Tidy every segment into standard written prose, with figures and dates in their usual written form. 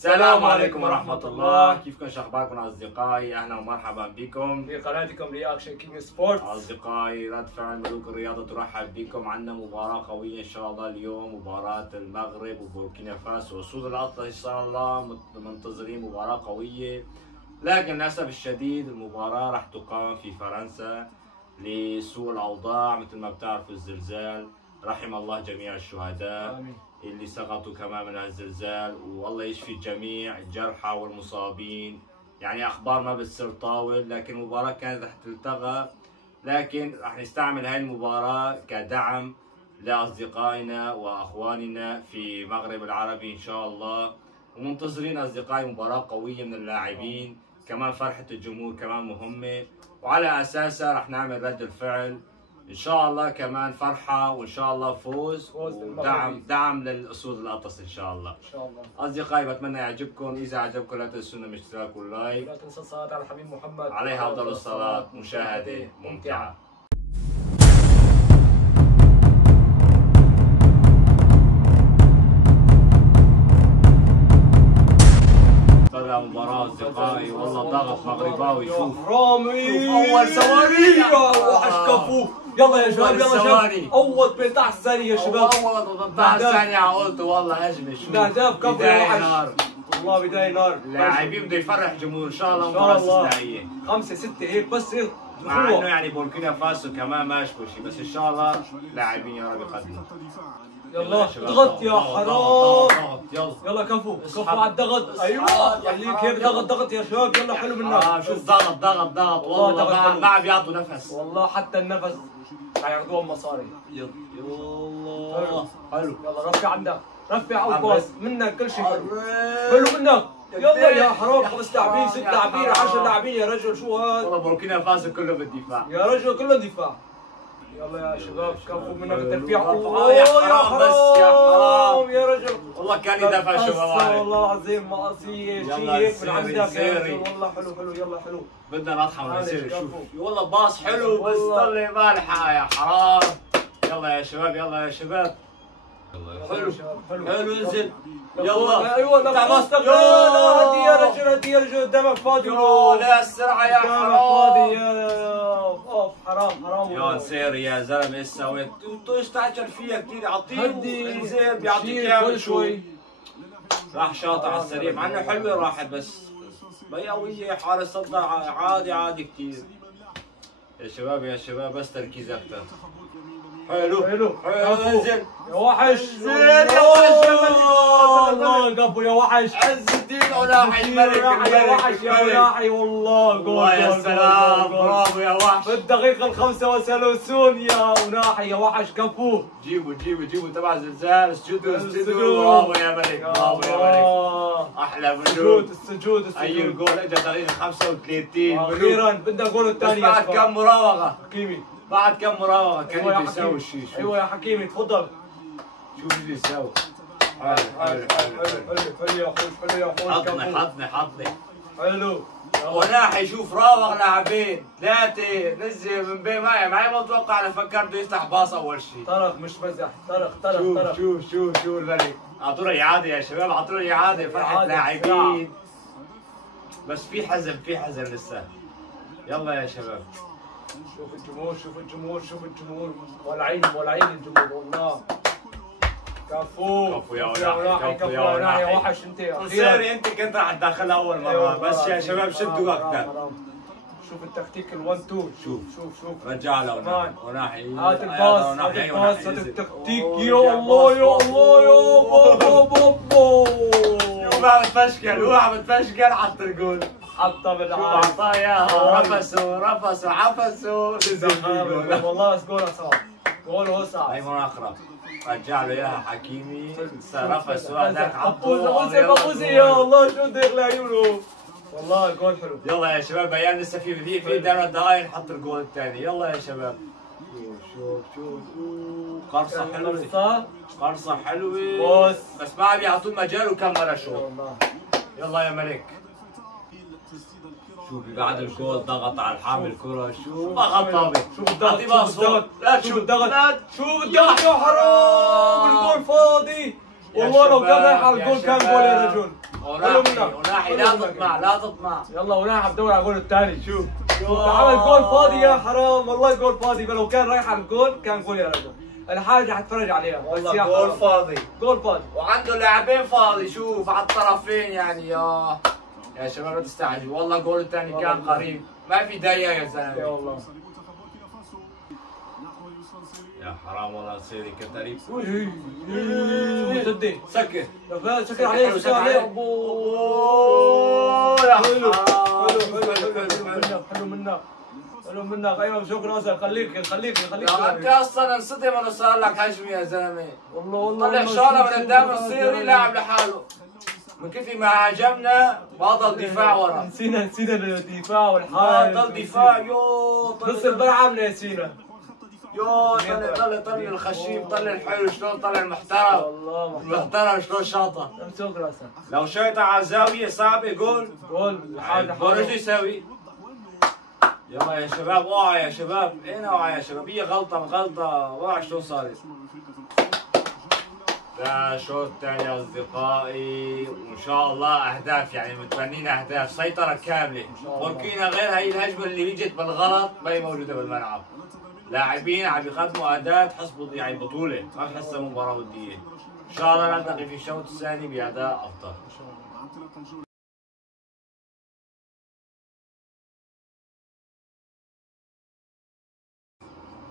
السلام عليكم ورحمة الله، كيفكم؟ شو اخباركم اصدقائي؟ اهلا ومرحبا بكم في قناتكم رياكشن كينج سبورت. اصدقائي رد فعل ملوك الرياضة ترحب بكم. عندنا مباراة قوية ان شاء الله اليوم، مباراة المغرب وبوركينا فاسو اسود الاطلس. ان شاء الله منتظرين مباراة قوية، لكن للاسف الشديد المباراة راح تقام في فرنسا لسوء الاوضاع. مثل ما بتعرفوا الزلزال، رحم الله جميع الشهداء آمين. اللي سقطوا كمان من الزلزال، والله يشفي الجميع الجرحى والمصابين. يعني اخبار ما بتصير طاول، لكن المباراه كانت رح تلتغى، لكن رح نستعمل هاي المباراه كدعم لاصدقائنا واخواننا في المغرب العربي ان شاء الله. ومنتظرين اصدقائي مباراه قويه من اللاعبين، كمان فرحه الجمهور كمان مهمه، وعلى اساسها رح نعمل رد الفعل ان شاء الله، كمان فرحه وان شاء الله فوز ودعم للاسود الاطلس ان شاء الله. ان شاء الله اصدقائي بتمنى يعجبكم، اذا عجبكم لا تنسونا من الاشتراك واللايك. لا تنسى الصلاة على الحبيب محمد عليه افضل الصلاه، مشاهده ممتعه. بدأ مباراة اصدقائي، والله ضغط مغرباوي. شوف رامي، اول ثواني وحش كفو. يلا يا شباب، يلا شباب، اول 18 ثانية يا شباب، اول 18 ثانية قلت والله هجمة. شوف الاهداف كفو يا بداية وحش. نار، والله بداية نار. اللاعبين بده يفرح جمهور ان شاء الله. ان شاء مباراة الله استثنائية، 5-6 هيك بس هيك مع انه بقوة. يعني بوركينا فاسو كمان ما اشبه شيء، بس ان شاء الله لاعبين يا رب يقدموا. يلا اضغط يا حرام. يلا يلا كفو على الضغط. ايوه خليك هيك، ضغط يا شباب. يلا حلو منك. شوف ضغط والله ما عم بيعطوا نفس. والله حتى النفس حياخذوهم مصاري. يلا حلو. يلا رفع عندك، رفع او باص منك، كل شيء حلو منك. يلا يا حرام، 5 لاعبين 6 لاعبين 10 لاعبين يا رجل، شو هذا؟ والله بوركينا فاسو كله بالدفاع يا رجل كله دفاع. يلا يا شباب كفو منك الترفيع. اوه يا حرام، بس يا حرام يا رجل. والله كان يدفع. شو والله العظيم مقصية شيء هيك من عندك يا رجل. والله حلو. يلا حلو، بدنا نضحى ونصير. شوف كفو. والله باص حلو، بس طلع مالحة يا حرام. يلا يا شباب، يلا يا شباب. حلو انزل. يلا ايوه لا باصتك. لا هدي يا رجل، هدي يا رجل، قدامك فاضي. لا السرعة يا حرام. فاضي يا اوف. حرام يا نسير يا زلمه، ايش سويت؟ انتوا ايش تعجل فيها كثير؟ اعطيه هدي انزل بيعطيك اياها شوي. راح شاطع على السريع، مع انه حلوه راحت، بس بياويه حارس صدى عادي كثير. يا شباب بس تركيز اكثر. حلو انزل يا وحش. انزل يا وحش. والله كفو يا وحش. عز الدين وناحي الملك. يا وحش يا وناحي. والله والله يا سلام، برافو يا وحش. في الدقيقة ال35 يا وناحي يا وحش. كفو. جيبوا تبع زلزال. اسجدوا برافو يا ملك، برافو يا ملك. احلى مجهود. السجود. اي الجول اجى دقيقة 35. اخيرا بدنا الجول الثاني. بعد كم مراوغة حكيمي، بعد كم مراوغة كان بيساوي الشيء. ايوه يا حكيمي تفضل. شوف اللي يساوي. حلو يا اخوي. حطني حلو وناحي. شوف راوغ لاعبين 3 نزل من بين معي ما اتوقع. انا فكرت بده يفتح باص اول شيء. طرق مش مزح. طرق. شوف الملك. اعطونا اعادة يا شباب، اعطونا اعادة. فرحة لاعبين، بس في حزن لسه. يلا يا شباب. شوف الجمهور. ولعين الجمهور والله. كفو يا وناحي. كفو يا وناحي يا وحش. انت نصيري انت كنت راح تدخلها اول مرة، بس يا شباب شدوا اكثر. شوف التكتيك ال1-2. شوف رجع له وناحي. هات الباص هات التكتيك. يا الله يا بابا. هو عم بتفشكل حط الجول. حطها بالعالم. اعطاه اياها. رفسوا عفسوا. والله جول صعب. جول صعب. ايمن اقرب رجع له اياها حكيمي. رفسوا هذاك عطوه. يا الله شو داخل عيونه. والله الجول حلو. يلا يا شباب، بيان لسه في 3 دقائق نحط الجول الثاني. يلا يا شباب. شوف قرصة حلوة بس ما عم يعطوه مجال وكمل شوط. يلا يا ملك. شوفي بعد الجول ضغط على الحامل الكرة. شوف خطابي. شوف الضغط. لا تشوف الضغط. يا حرام. الجول فاضي. والله لو كان رايح على الجول كان جول يا رجل. وناحي لا تطمع لا تطمع. يلا وناحي بدور على الجول الثاني. شوف عمل جول فاضي يا حرام والله، جول فاضي. لو كان رايح على الجول كان جول يا رجل. الحاجة حتفرج عليها بس والله يا جول فاضي، جول فاضي وعنده لاعبين فاضي. شوف على الطرفين يعني. يا شباب لا تستعجلوا، والله الجول الثاني كان قريب، ما في دقيقة يا زلمة. يا والله يا حرام والله نصيري كتريب. مرتدين سكر سكر عليه سكر عليه. يا حلو حرام. حلو منك حلو منك. ايوه شكرا اسد. خليك انت اصلا انصدم انه صار لك هجمه يا زلمه. والله طلع شارة من قدام الصيري لاعب لحاله. من كثر ما هاجمنا ما ضل دفاع ورا. نسينا الدفاع والحارس. ما ضل دفاع. يو نص الملعب نسينا. يو طلع الخشيم، طلع الحلو شلون، طلع المحترم. والله المحترم شلون شاطه. شكرا اسد. لو شايطه على الزاويه صعبه جول. جول شو يساوي؟ يلا يا شباب اوعى يا شباب، اين اوعى يا شباب؟ هي غلطة اوعى شلون صارت. ده شوط ثاني يا اصدقائي، وان شاء الله اهداف، يعني متمنين اهداف، سيطرة كاملة. بوركينا غير هي الهجمة اللي اجت بالغلط ما هي موجودة بالملعب. لاعبين عم يقدموا اداء تحس يعني بطولة، ما بتحسها مباراة ودية. ان شاء الله نلتقي في الشوط الثاني باداء افضل.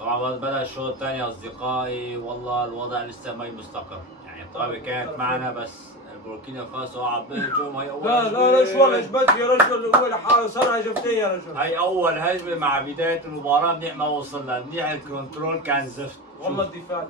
طبعا بدأ الشوط الثاني اصدقائي، والله الوضع لسه ما مستقر، يعني الطابة كانت معنا بس بوركينا فاسو قاعد بيهجم. هي اول لا شو هجمت يا رجل؟ هو لحاله صار هجمتين يا رجل. هي اول هجمه مع بدايه المباراه، منيح ما وصلنا، منيح الكنترول كان زفت. والله الدفاع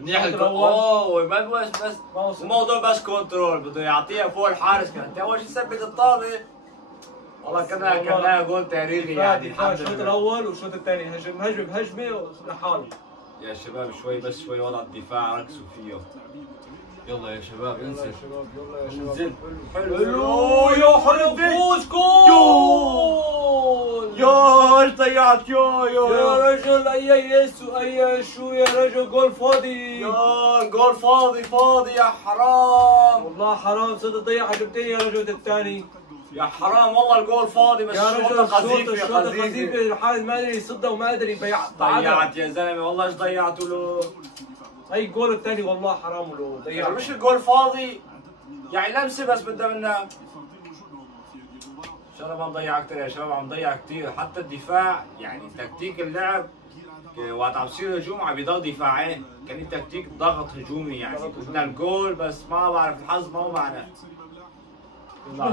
منيح الكنترول ما بس الموضوع بس كنترول، بده يعطيها فوق الحارس. كانت اول شيء ثبت الطابه. والله كنا جول تاريخي يعني. دفاع الشوط الاول والشوط الثاني هجمه بهجمه لحاله. يا شباب شوي وضع الدفاع ركزوا فيه. يلا يا شباب انزل. يلا يا شباب حلو يا حرام. فوز جول يا ايش ضيعت. يا رجل اي شو يا رجل. جول فاضي يا جول فاضي يا حرام. والله حرام صدق ضيع هجمتين يا رجل. الثاني يا حرام والله الجول فاضي بس. يا رجل قذيفه الحارس ما قدر يصدها وما قدر يبيع. ضيعت يا زلمه والله. ايش ضيعتوا له؟ هي الجول الثاني والله حرام له ضيع. مش الجول فاضي يعني لمسه بس بدها منها. شباب عم ضيع كثير يا شباب، عم ضيع كثير. حتى الدفاع يعني تكتيك اللعب وقت عم بصير هجوم عم بيضل دفاعين، كان تكتيك ضغط هجومي يعني. بدنا الجول بس ما بعرف الحظ ما هو معنا.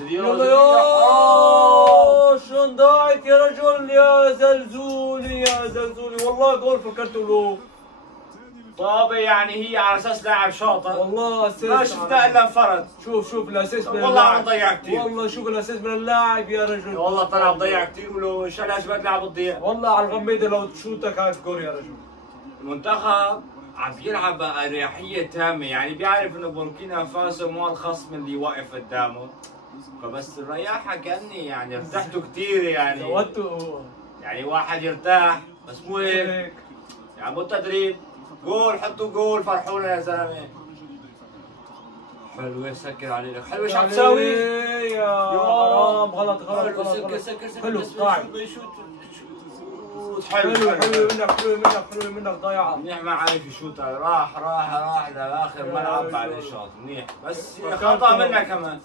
يلا شلون ضاعت يا رجل. يا زلزولي والله جول فكرته له. طابة يعني هي على اساس لاعب شاطر. والله اساس ما شفنا الا انفرد. شوف الاساس من والله عم ضيع كثير. والله شوف الاساس من اللاعب يا رجل. والله طلع بضيع كثير، ولو ان شاء الله هجمات لعب تضيع. والله على الغميده لو تشوتها كانت جول يا رجل. المنتخب عم بيلعب بأريحية تامة، يعني بيعرف انه بوركينا فاسو مو الخصم اللي واقف قدامه، فبس الرياحة كأني يعني ارتحتوا كثير يعني. زودتوا يعني واحد يرتاح بس مو هيك. يعني مو تدريب. جول حطوا جول فرحونا يا زلمة. حلوة سكر عليك. حلوة شو عم تساوي؟ يا حرام غلط. سكر حلو طاعم. حلو منك ضيعة. منيح ما عارف يشوت. راح لاخر ملعب بعد الشوط. منيح بس خطأ منا كمان.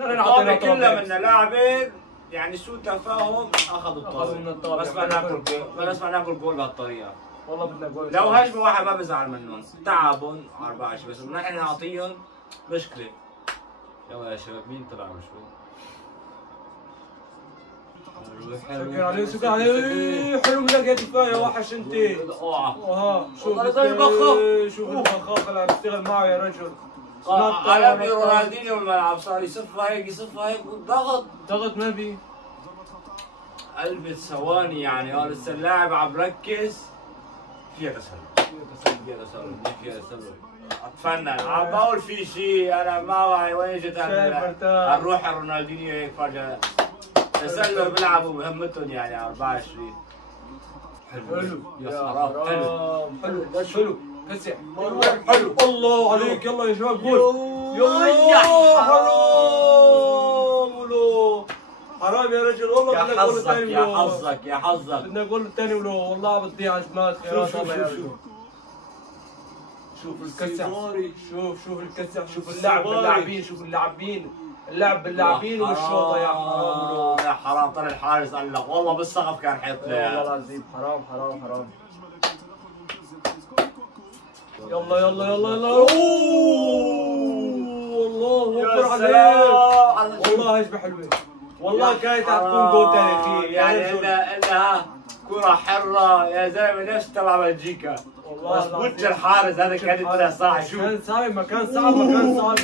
الطابة كلها منا لاعبين يعني سوء تفاهم اخذوا الطابة. بس ما ناكل جول بهالطريقة. والله بدنا جول. لو هجمة واحد ما بزعل منهم، تعبهم 14 بس نحن نعطيهم مشكلة. يلا يا شباب مين طلع شوي؟ سكر عليه حلو منك يا دفاع يا وحش انت. شوف البخاخ اللي عم يشتغل معه يا رجل. على رونالدينيو بالملعب صار يصفها هيك ضغط ما في قلبة ثواني يعني. لسه اللاعب عم بركز. فيها تسلل. اتفنن عم بقول في شيء انا ما بعرف وين اجت الروح. رونالدينيو هيك فجأة تسلل بيلعبوا بهمتهم يعني 24. حلو يا حرام. حلو كسع. حلو الله عليك. يلا يا شباب جول. يا حرام ولو حرام يا رجل والله يا بدنا نقول حظك الثاني يا ولو حظك يا حظك. بدنا نقول الثاني ولو والله بتضيع جماعة خيرات والله يا رجل. شوف الكسح شوف الكسح شوف اللعب باللاعبين شوف اللاعبين اللعب باللاعبين والشوطة يا حرام ولو يا حرام. طلع الحارس قال لك والله بالسقف كان حيط والله له. العظيم حرام. يلا اوه الله اكبر عليك والله هجمه حلوه والله كانت حتكون جول تاريخي يعني الا كرة حرة يا زلمه. ليش تلعب بلجيكا؟ والله بس بوجه الحارس هذا كان يطلع صح. شوف كان صعب مكان صعب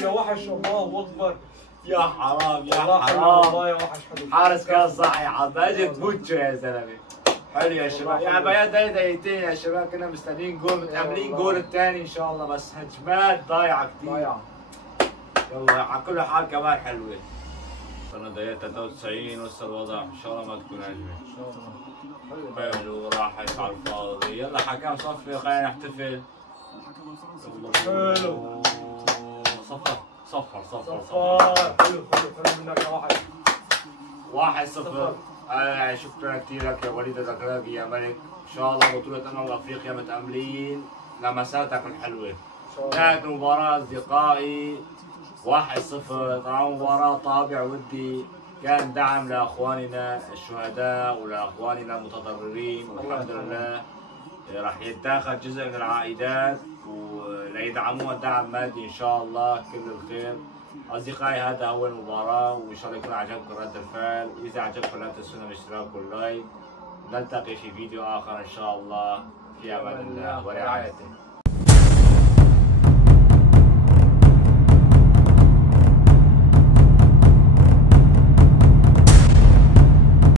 يا وحش الله اكبر. يا حرام يا والله حرام. والله يا وحش حلو. حارس كان صح يا عم. اجت بوجه يا زلمه. حلو يا شباب. يا بيان دقيقتين يا شباب. كنا مستنيين جول متأملين جول الثاني ان شاء الله. بس هجمات ضايعه كثير. يلا على كل حال كمان حلوه. صرنا دقيقة 93 وهسه الوضع ان شاء الله ما تكون هجمه. ان شاء الله حلو راحت على الفاضي. يلا حكام صفي خلينا نحتفل. حلو صفر حلو منك يا وحش. 1-0. شكرا كثير لك يا وليد الأقربي يا ملك. ان شاء الله بطولة افريقيا متأملين لمساتك الحلوة. كانت مباراة اصدقائي 1-0. طبعا مباراة طابع ودي. كان دعم لاخواننا الشهداء ولاخواننا المتضررين والحمد لله راح يتاخذ جزء من العائدات وليدعموها دعم مادي ان شاء الله. كل الخير اصدقائي. هذا اول مباراة وان شاء الله يكون عجبكم رد الفعل. واذا عجبكم لا تنسونا الاشتراك واللايك. نلتقي في فيديو اخر ان شاء الله. في امان الله ورعايته.